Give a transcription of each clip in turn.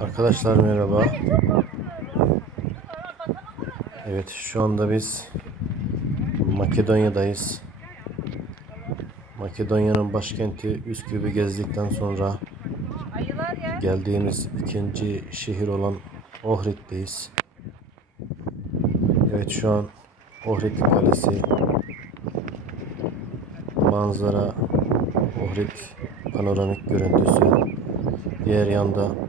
Arkadaşlar merhaba. Evet şu anda biz Makedonya'dayız. Makedonya'nın başkenti Üsküp'ü gezdikten sonra geldiğimiz ikinci şehir olan Ohrid'deyiz. Evet şu an Ohrid Kalesi manzara Ohrid panoramik görüntüsü diğer yanda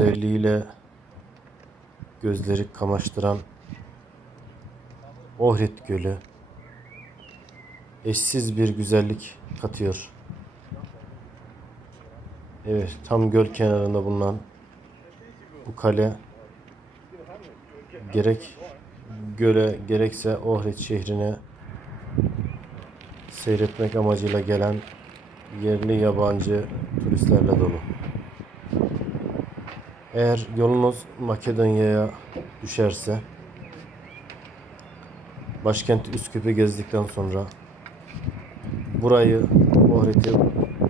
güzelliğiyle gözleri kamaştıran Ohrid Gölü eşsiz bir güzellik katıyor. Evet, tam göl kenarında bulunan bu kale gerek göle gerekse Ohrid şehrine seyretmek amacıyla gelen yerli yabancı turistlerle dolu. Eğer yolunuz Makedonya'ya düşerse başkent Üsküp'ü gezdikten sonra burayı Ohrid'i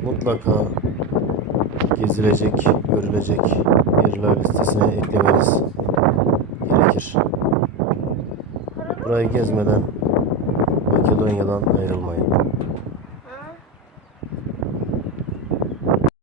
mutlaka gezilecek, görülecek yerler listesine eklemeniz gerekir. Burayı gezmeden Makedonya'dan ayrılmayın.